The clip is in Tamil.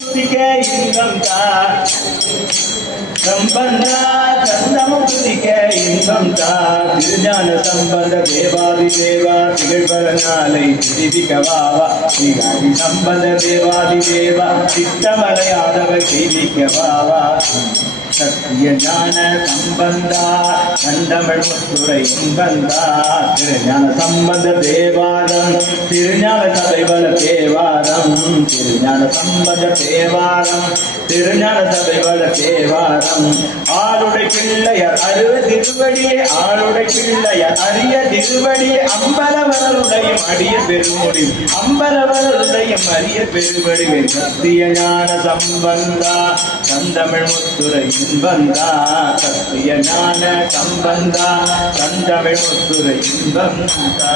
இன்பம் சம்பந்தா சந்தமும் துதிக்க இன்பம் திருஞான சம்பந்த தேவாதி தேவா திகழ்வரனாலை திரிவிக்கவாவா ஸ்ரீகாரி சம்பந்த தேவாதி தேவா சித்தமலையாதவர் செய்விக்கவாவா சத்திய ஞான சம்பந்தா கண்டமிழ் முத்துரை இன்பந்தா திருஞான சம்பந்த தேவாரம் திருஞான சபைவல தேவாரம் திருஞான சம்பந்த தேவாரம் திருஞான சபைவல தேவாரம் ஆளுடை பிள்ளையர் அருவ திருவடியே ஆளுடை பிள்ளையர் அரிய திருவடியே அம்பலவருடையும் அடிய பெருமுடி அம்பலவருடையும் அரிய பெருவடிவே சத்திய ஞான சம்பந்தா கந்தமிழ் முத்துரை இன்பந்தா சத்திய ஞான சம்பந்தா கந்தமிழ் முத்துரை இன்பந்தா